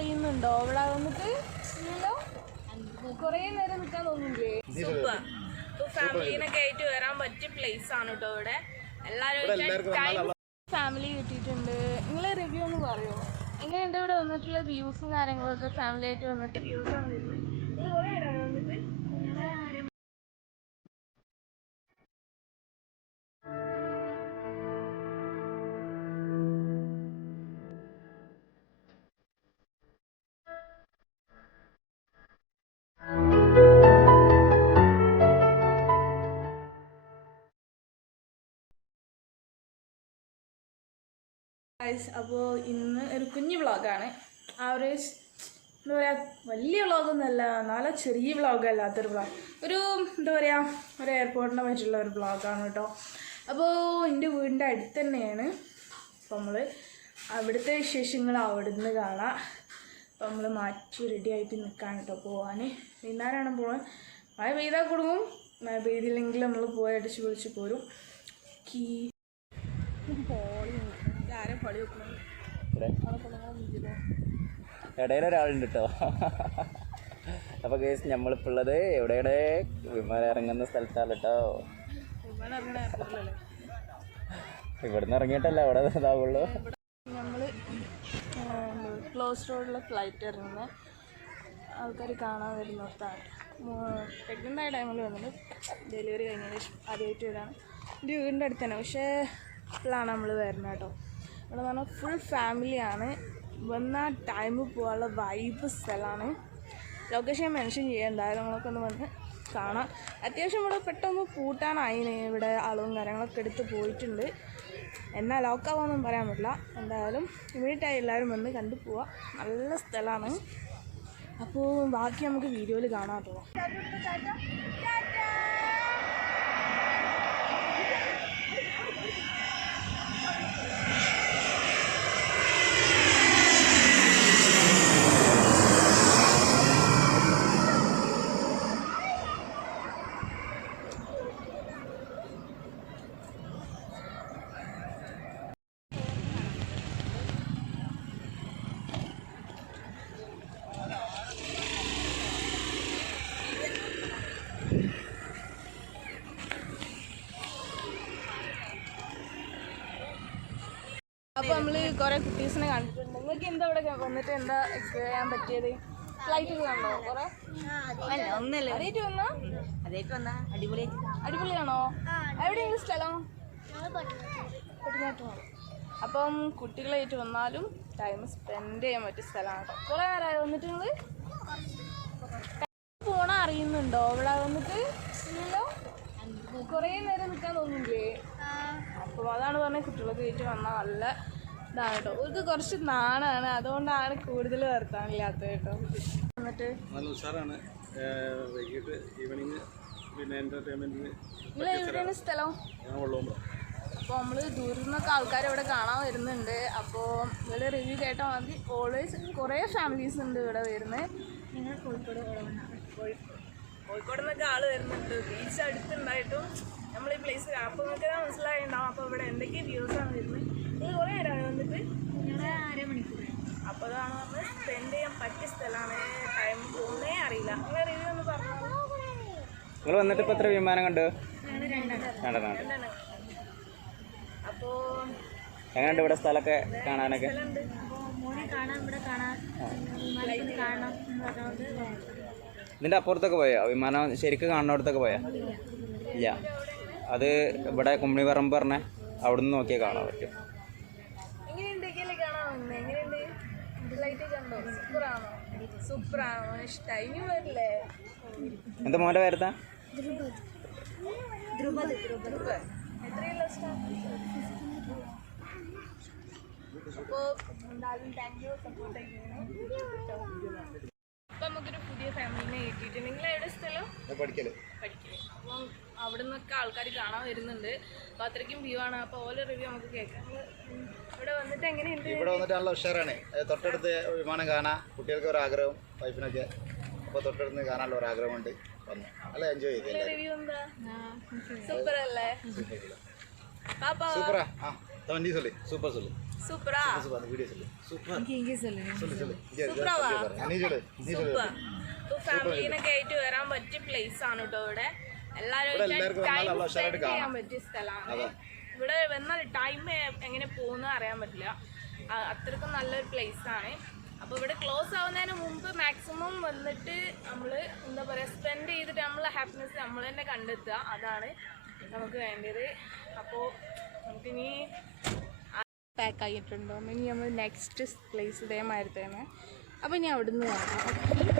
അറിയുന്നുണ്ടോ ഇവിടെ വന്നിട്ട്? ഇല്ലല്ലോ, കുറേ നേരം നിൽക്കാൻ തോന്നുന്നില്ലേ? സൂപ്പർ. ഫാമിലീനൊക്കെ ആയിട്ട് വരാൻ പറ്റിയ പ്ലേസ് ആണ് കേട്ടോ ഇവിടെ. എല്ലാവരും ഫാമിലി കിട്ടിയിട്ടുണ്ട്. നിങ്ങളെ റിവ്യൂ ഒന്ന് പറയുമോ? എങ്ങനെയുണ്ട് ഇവിടെ വന്നിട്ടുള്ള വ്യൂസും കാര്യങ്ങളൊക്കെ? ഫാമിലി ആയിട്ട് വന്നിട്ട് വ്യൂസാണ് വരുന്നത്. കുറേ ഇടാണ് വന്നിട്ട്. അപ്പോൾ ഇന്ന് ഒരു കുഞ്ഞു വ്ളോഗാണ്. ആവറേജ് എന്താ പറയുക, വലിയ വ്ളോഗൊന്നുമല്ല, എന്നാലും ചെറിയ വ്ളോഗല്ലാത്തൊരു വ്ളോഗ്. ഒരു എന്താ പറയുക, ഒരു എയർപോർട്ടിനെ പറ്റിയുള്ള ഒരു വ്ളോഗാണ് കേട്ടോ. അപ്പോൾ എൻ്റെ വീടിൻ്റെ അടുത്ത് തന്നെയാണ്. അപ്പോൾ നമ്മൾ അവിടുത്തെ വിശേഷങ്ങൾ അവിടെ നിന്ന് കാണാം. അപ്പോൾ നമ്മൾ മാറ്റി റെഡി ആയിട്ട് നിൽക്കാൻ കേട്ടോ പോകാൻ. വൈകുന്നേരമാണ് പോകാൻ. മഴ പെയ്താൽ കൊടുക്കും, മഴ പെയ്തില്ലെങ്കിൽ നമ്മൾ പോയി അടിച്ച് പൊളിച്ച് പോരും. ഇടയിലൊരാളുണ്ട് കേട്ടോ. അപ്പോൾ കേസ് നമ്മളിപ്പോൾ ഉള്ളത് എവിടെ വിമാനം ഇറങ്ങുന്ന സ്ഥലത്താണ് കേട്ടോ. ഇവിടുന്ന് ഇറങ്ങിയിട്ടല്ല അവിടെ ഇതാവുള്ളൂ. നമ്മൾ ക്ലോസ് റോഡിലെ ഫ്ലൈറ്റ് ഇറങ്ങുന്ന ആൾക്കാർ കാണാൻ വരുന്നിടത്താണ്. പ്രഗ്നൻ്റ് ആയ ടൈമിൽ വന്നിട്ട് ഡെലിവറി കഴിഞ്ഞതിന് ശേഷം ആദ്യമായിട്ട് വരാണ്. എൻ്റെ വീടിൻ്റെ അടുത്ത് തന്നെ, പക്ഷേ ഇപ്പോഴാണ് നമ്മൾ വരുന്നത് കേട്ടോ. ഇവിടെ പറഞ്ഞാൽ ഫുൾ ഫാമിലിയാണ്. വന്നാൽ ടൈമിൽ പോകാനുള്ള വൈബ് സ്ഥലമാണ്. ലൊക്കേഷൻ മെൻഷൻ ചെയ്യാം, എന്തായാലും നമ്മളൊക്കെ ഒന്ന് വന്ന് കാണാം. അത്യാവശ്യം ഇവിടെ പെട്ടെന്ന് കൂട്ടാനായിന്. ഇവിടെ അളവും കാര്യങ്ങളൊക്കെ എടുത്ത് പോയിട്ടുണ്ട്. എന്നാൽ ലോക്കാവാന്നൊന്നും പറയാൻ പറ്റില്ല. എന്തായാലും ഇമീഡിയറ്റായി എല്ലാവരും വന്ന് കണ്ടു പോവാം. നല്ല സ്ഥലമാണ്. അപ്പോൾ ബാക്കി നമുക്ക് വീഡിയോയിൽ കാണാം കേട്ടോ. അപ്പോൾ നമ്മൾ കുറേ കുട്ടീസിനെ കണ്ടിട്ടുണ്ട്. നിങ്ങൾക്ക് എന്താ ഇവിടെ വന്നിട്ട് എന്താ എക്സ്പ്ലോർ ചെയ്യാൻ പറ്റിയത്? ഫ്ലൈറ്റ് കണ്ടോ? കുറേ വന്നാ അടിപൊളിയാണോ? എവിടെയെങ്കിലും സ്ഥലം? പട്ടിനാട്ട്. അപ്പം കുട്ടികളായിട്ട് വന്നാലും ടൈം സ്പെൻഡ് ചെയ്യാൻ പറ്റിയ സ്ഥലമാണ് കേട്ടോ. കുറേ നേരമായി വന്നിട്ട് നിങ്ങൾ പോണ അറിയുന്നുണ്ടോ ഇവിടെ വന്നിട്ട്? ഇല്ലല്ലോ, കുറേ നേരം നിൽക്കാൻ തോന്നുന്നില്ലേ? അപ്പോൾ അതാണ് പറഞ്ഞത്, കുട്ടികളൊക്കെ ആയിട്ട് വന്നാൽ നല്ല ഇതാണ് കേട്ടോ. അവർക്ക് കുറച്ച് നാണാണ്, അതുകൊണ്ടാണ് കൂടുതൽ വർത്താനില്ലാത്തത് കേട്ടോ. എന്നിട്ട് നല്ല ഉഷാറാണ്. വൈകിട്ട് ഈവനിങ് പിന്നെ എൻ്റർടൈൻമെൻറ്റിന്. നിങ്ങൾ എവിടെയാണ് സ്ഥലം? അപ്പോൾ നമ്മൾ ദൂരത്തു നിന്നൊക്കെ ആൾക്കാർ ഇവിടെ കാണാൻ വരുന്നുണ്ട്. അപ്പോൾ ഇവിടെ റിവ്യൂ കേട്ടാൽ മതി. ഓൾവേസ് കുറേ ഫാമിലീസ് ഉണ്ട് ഇവിടെ വരുന്നത്. നിങ്ങൾ കോഴിക്കോട് നിന്നൊക്കെ ആൾ വരുന്നുണ്ട്. ബീച്ച് അടുത്തുണ്ടായിട്ടും നമ്മൾ ഈ പ്ലേസ് അപ്പോൾ നിങ്ങൾക്ക് മനസ്സിലായിട്ടുണ്ടാവും. അപ്പോൾ ഇവിടെ എന്തൊക്കെ വ്യൂസാണ് വരുന്നത്. നിങ്ങൾ കുറേ നേരമാണ് വന്നിട്ട്? അരമണിക്കൂർ. അപ്പോൾ അതാണ് പറഞ്ഞത്, സ്പെൻഡ് ചെയ്യാൻ പറ്റിയ സ്ഥലമാണ്. ടൈം പോകുന്നേ അറിയില്ല. നിങ്ങൾ റിവ്യൂ ഒന്ന് പറഞ്ഞു. നിങ്ങൾ വന്നിട്ട് ഇപ്പോൾ എത്ര വിമാനം കണ്ടു? രണ്ടെണ്ണം. അപ്പോൾ എങ്ങനെയുണ്ട് ഇവിടെ സ്ഥലമൊക്കെ കാണാനൊക്കെ? ഇതിൻ്റെ അപ്പുറത്തൊക്കെ പോയോ? വിമാനം ശരിക്കും കാണുന്നിടത്തൊക്കെ പോയാ? ഇല്ല, അത് ഇവിടെ കുമ്മിണിപ്പറമ്പ് പറഞ്ഞ അവിടെ നിന്ന് നോക്കിയാൽ കാണാൻ പറ്റും. സൂപ്പറാണോ? ഇഷ്ടമായി. ഇനി വരില്ലേ? എന്താ മോൻ്റെ പേരെന്താ? എത്രയുള്ള അപ്പോൾ എന്തായാലും താങ്ക് യു സപ്പോർട്ട് ചെയ്യുന്നു. അപ്പം നമുക്കൊരു പുതിയ ഫാമിലിനെ കിട്ടിയിട്ട്. നിങ്ങൾ എവിടെ സ്ഥലം? പഠിക്കല്. അപ്പം അവിടെ നിന്നൊക്കെ ആൾക്കാർ കാണാൻ വരുന്നുണ്ട്. അപ്പോൾ അത്രയ്ക്കും വ്യൂ ആണ്. അപ്പോൾ ഓരോ റിവ്യൂ നമുക്ക് കേൾക്കാം. ഇവിടെ വന്നിട്ട് എങ്ങനെയുണ്ട്? ഇവിടെ വന്നിട്ട് നല്ല ഉഷാറാണ്. തൊട്ടടുത്ത് വിമാനം കാണാം. കുട്ടികൾക്ക് ഒരു ആഗ്രഹം, വൈഫിനൊക്കെ. അപ്പോൾ തൊട്ടടുത്ത് കാണാനുള്ള ഒരു ആഗ്രഹമുണ്ട്. വന്നു നല്ല എൻജോയ് ചെയ്തു. റിവ്യൂ എന്താ? സൂപ്പർ അല്ലേ? സൂപ്പറാ. ആ തവണ്ടി சொல்லு. സൂപ്പർ சொல்லு. சூப்பரா வீடியோ சொல்லு സൂപ്പറാവാ നീ ചൊല്ലു സൂപ്പർ ഇപ്പോൾ ഫാമിലീനൊക്കെ ആയിട്ട് വരാൻ പറ്റിയ പ്ലേസ് ആണ് കേട്ടോ ഇവിടെ. എല്ലാവരും ടൈം സ്പെൻഡ് ചെയ്യാൻ പറ്റിയ സ്ഥലമാണ്. ഇവിടെ വന്നാൽ ടൈം എങ്ങനെ പോകുന്ന അറിയാൻ പറ്റില്ല, അത്രയ്ക്കും നല്ലൊരു പ്ലേസ് ആണ്. അപ്പോൾ ഇവിടെ ക്ലോസ് ആവുന്നതിന് മുമ്പ് മാക്സിമം വന്നിട്ട് നമ്മൾ എന്താ പറയുക സ്പെൻഡ് ചെയ്തിട്ട് നമ്മളെ ഹാപ്പിനെസ് നമ്മൾ തന്നെ കണ്ടെത്തുക, അതാണ് നമുക്ക് വേണ്ടത്. അപ്പോൾ നമുക്കിനി പാക്ക് ആയിട്ടുണ്ടോ ഇനി നമ്മൾ നെക്സ്റ്റ് പ്ലേസ് ഇതേമാതിരി തന്നെ. അപ്പോൾ ഇനി അവിടുന്ന് കാണാം.